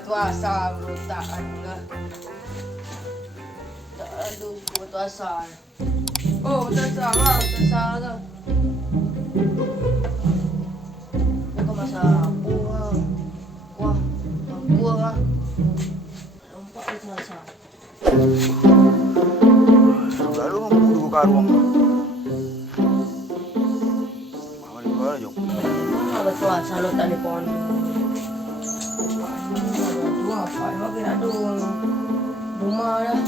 batu asal berontakan ke. Tak ada batu asal. Oh, batu asal lah, batu asal ke. Dia kau masak apa lah. Kuah, kuah lah. Nampak batu asal. Lalu nunggu buka ruang. Mana ni kau jom? Batu asal lo telefon. Wah, Pak, makin ada rumah dah.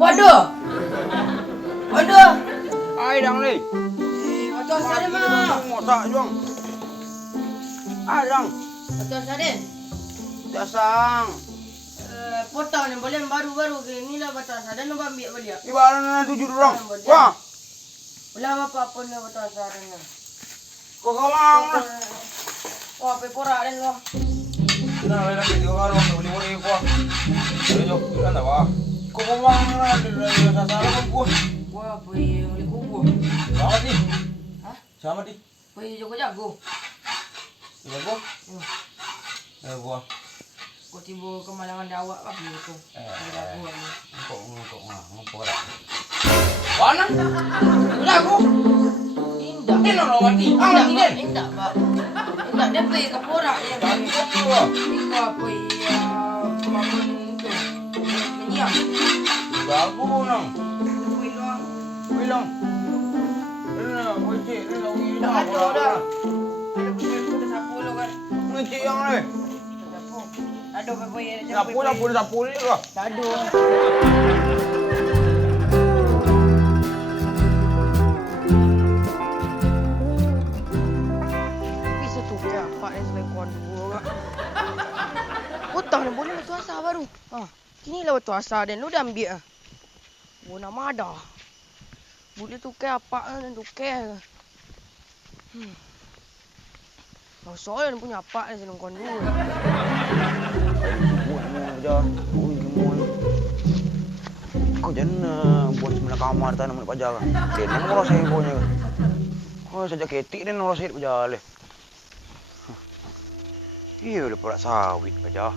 Waduh! Waduh! Ai dang ni. Batu asal dia mah. Masak jom. Ai dang. Batu asal dia. Dasang. Potong ni boleh baru-baru ke ni lah batu asal dan nombor ambil balik. Di mana 7 orang? Wah. Ulah apa-apa ni batu asal ni. Kau kawan lah. Wah, peporak dan lo. Nah, lagi tiga orang boleh kau. Boleh jom, kita nak apa? Kau kawan lah, dari sasaran kau. Wah, pergi boleh kubur. Sama di. Hah? Sama di. Pergi jago-jago. Jago. Jago. Kau tiba kemalangan dah awak apa tu? Jago ni. Kau dah. Mana? Jago. Indah. Ini orang mati. Mati kan? Indah, Pak. Indah dia pergi ke porak je. Jago. Tinggal pergi bangun tu. Menyiap. Jago nang. Pergi luar. Bilang. Ini wajib ni nak pergi Dah dah. ada dah. Ada benda dah sapu lo kan. Wajib yang ni. Sapu. Ada apa yang Sapu ni ke? Tak ada. Bisa tu ke apa ni selain kawan dua kak. Potong ni boleh batu asal baru. Kini lah batu asal dan lu dah ambil ah. Oh nama ada. Boleh tukar apa dan tukar. Oh, soalnya punya apa ni selain kawan dua. Kau jangan buat semula kamar tanah mana pajar. Dia nak merasa ibunya. Kau saja ketik dia nak merasa pajar le. Iya le perak sawit pajar.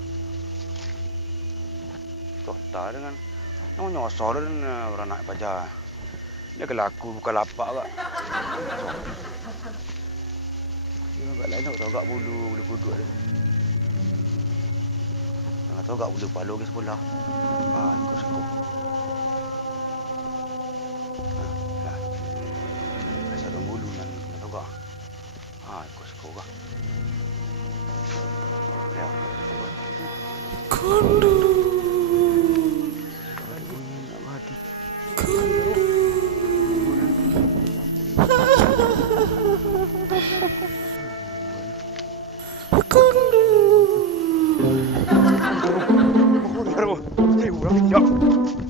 Total dengan nak nyosor dan beranak pajar. Dia kelaku bukan lapak kak. Dia agak lain tak tahu kak bulu kuduk dia. Tak tahu kak bulu palu ke sebelah. Ikut sekop. Ada bulu nak tahu kak. Ikut sekop kak. Ya. Kundu. Nak mati.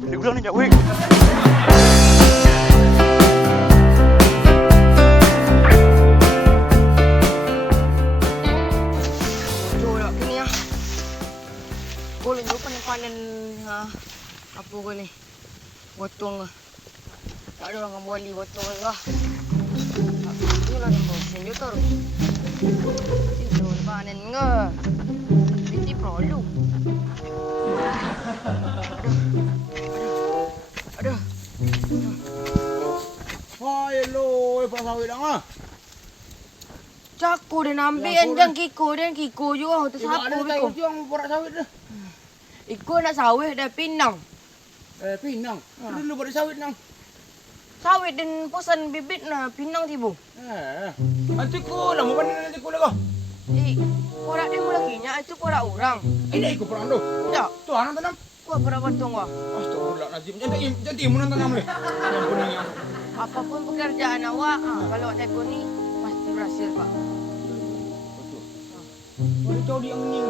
Dia ulang ni jap weh. Jolak ni ah. Boleh lupa panen apa kau ni? Potong ah. Tak ada orang boleh potong lah. Aku lah ni bosan je terus. Itu panen ke? Ini perlu. Aduh. Hello, apa sawit dah ah? Caku dan ambil dan kiko juga tu sapu Kau tu. yang borak sawit dah. Iko nak sawit dah pinang. Pinang. Dulu borak sawit nang. Sawit dan posan bibit na pinang tibu. Nanti ko lah mau panen nanti ko lah kau. Porak dia mula kinya itu porak orang. Ini ikut perang tu. Tak, Tu anak tanam. gua porak potong gua. Astagfirullahaladzim. Jadi mun tanam le. Yang kuning yang. Apapun pekerjaan awak, kalau aku ni pasti berhasil pak. Betul. Boleh tahu dia yang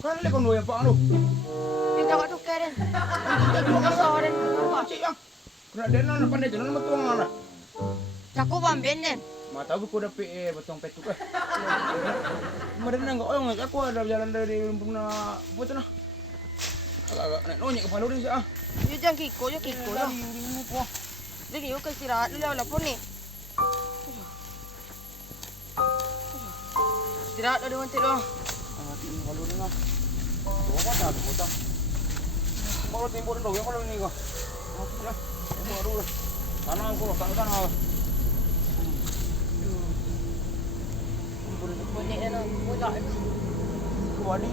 kan le kau yang pak tu. Kita kat tukar dan. Kita kasar dan. Cik yang. Kena dia nak pandai jalan betul mana. Caku bamben dan. Mata aku dapat betong petuk eh. Kemarin enggak orang aku ada jalan dari pernah buat nah. Agak nak nonyek kepala dia sih ah. Dia jangan kiko lah. Jadi yuk ke istirahat dulu lah pun ni. Istirahat dah nanti dah. Kalau dengar. Tunggu apa tuh botang? Mau timbul dong yang kalau ini kok. Nah, mau dulu. Sana aku sana. Bunyi na mula. Wali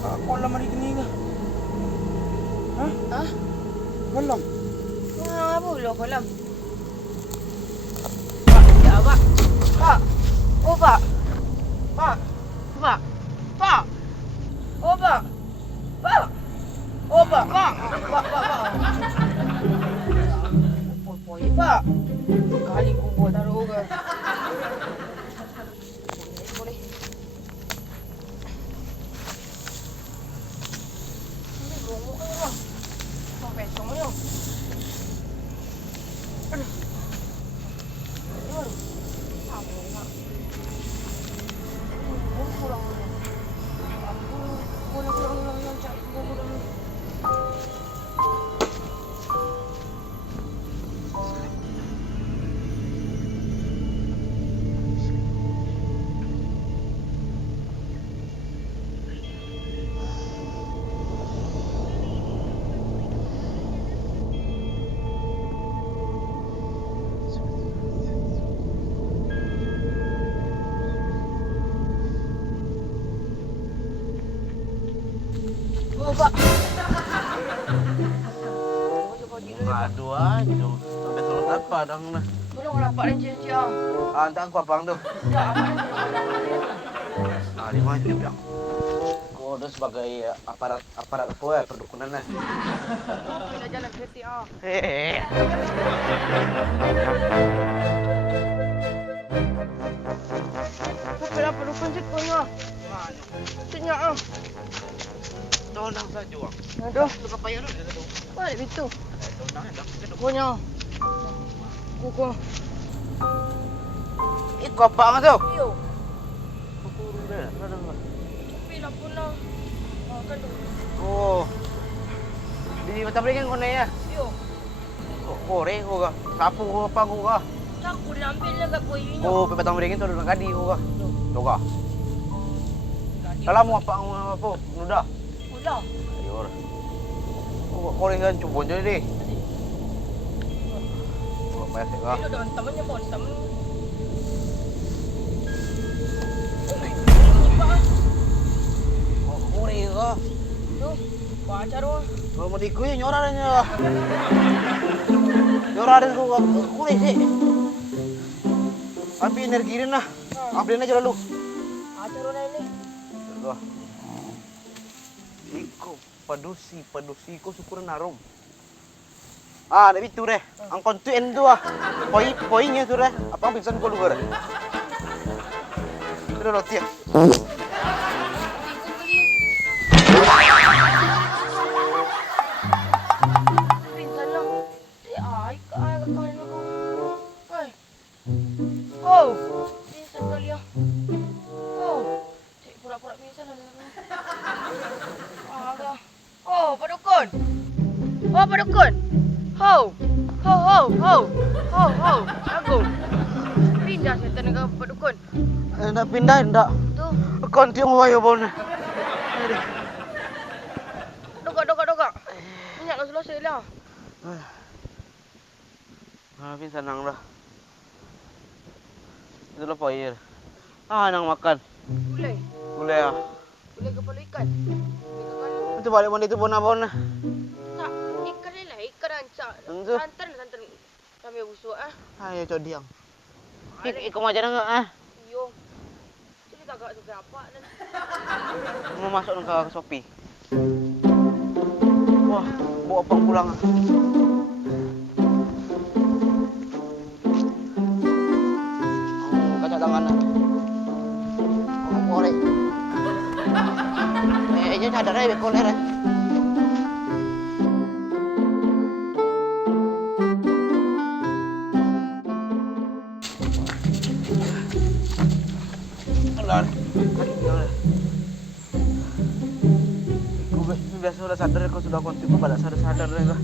ako lang marigini ka. Ha? Ha? Walang. Bulo ko lang. Pak, ya pak. Pak. Oh pak. Pak. Pak. Pak. Oh pak. Pak. Oh pak. Pak. Pak. Poy pak. Kali ko po taruh ka. Boleh. Ini gongo ka ba? Sampai semuanya. Aduh. Apa enggak? Kurang. Kurang cari kurang. Oh, Pak. Aduh aja, sampai turun apa dong nah. Tolong rapak dan cincang. Entah aku abang tuh. Ya, apa yang Ah, di mana dia? Kau udah sebagai aparat apa ya perdukunan nah. Kita jalan kereta ah. Hehehe. Kenapa perlukan ceknya? Ceknya ah. Tolong saja wang. Aduh, Lu kapayar lu gitu. balik itu. Tolong dah. Punya. Kuku. Ikut apa nggak tuh? Yo. Turun deh. Tapi lah pun lah. Makan tu. Oh. Di mata berikan kau ya? Yo. Kore kau kah? Sapu kau apa kau kah? Tak aku diambil lah kat kuih ini. Kau petang berikan tu dengan kadi kau kah? Tuh kah? Kalau mau apa? Mudah. Udah. Ayur. Kore kan cuba je deh. Apa sih kah? Itu dah temannya pun teman. Kore kah? Tu. Baca doa. Kalau mau dikuy nyorarannya. Nyoraran kau kore sih. Tapi energi rin nah. Update aja lalu. Baca doa ini. Tuh. Iko padusi ko syukuran narom. Ah, ada itu deh. Ang kontuin tu ah. Poinnya tu deh. Apa pingsan ko lugar. Sudah roti ya. Pinsan lang. Ay, kakain ako. Ay. Oh, pinsan kali ah. Oh, cik pura-pura pinsan lah. Agak. Oh, padukun. Oh, padukun. Ho. Ho, ho, ho. Ho, ho. Aku. Pindah saya tenaga padukun. Ndak pindah ndak. Tu. Konti yang wayo bon. Dogak. Minyak kau selesai lah. Ah, pingsan nang dah. Itu lah poir. Ah, nang makan. Boleh. Boleh ah. Boleh kepala ikan. Boleh kepala. Itu balik mandi itu bona-bona. Tak, ikan ni lah. Ikan rancak. Tentu. Santan. Sambil busuk ah. Ayo codiang. Ikut aja enggak ah? Yo. Jadi tak tu berapa dan. Mau masuk ke Shopee. Wah, bawa apa pulang ah? Kaca tangan. Oh, korek. Aja sadar aja koler. Alar. Biasa sudah sadar kau sudah konti kau pada sadar deh kah?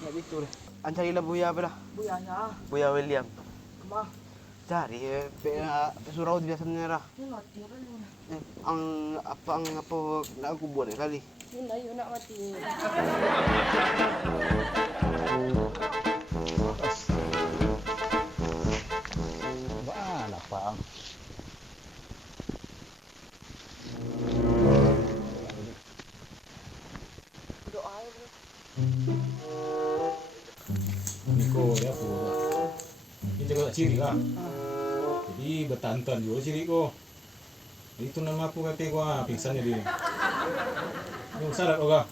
Ya itu deh. Ancarilah Buya apa lah? Buya ya. Buya William. Mah. Cari surau biasanya lah. Ni mati kan. ang apa nak aku buat ni kali. Yun na, yun na mati. Wala pa. Doa ya bro. Niko dia aku. Ini juga ciri lah. Jadi bertantan juga ciri ko. Itu nama aku kata gua pingsannya dia. Yung syarat oga.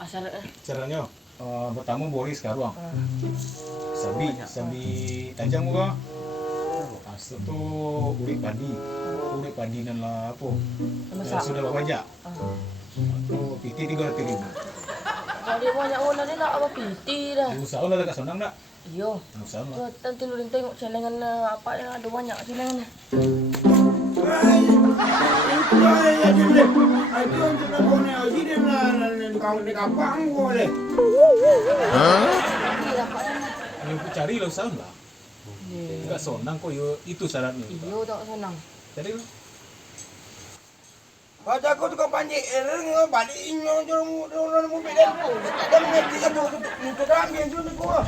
Asal Syaratnya pertama Boris sekarang. Sabi tajam oga. Asal tu urik padi nan lah apa. Masak. Sudah bawa pajak. Tu piti 300,000. Jadi banyak orang ni nak apa piti dah. Usaha lah dekat sonang tak? Iyo. Usaha lah. So, nanti lu tengok celengan apa yang ada banyak celengan. Ini dapat ni. Yang aku cari lah usaha lah. Dekat sonang kok itu syaratnya. Iyo tak senang. Cari lah. Baca aku tukang pancik, balik inyo orang mobil dia. Dah mengerti kan tu, ambil tu ni gua.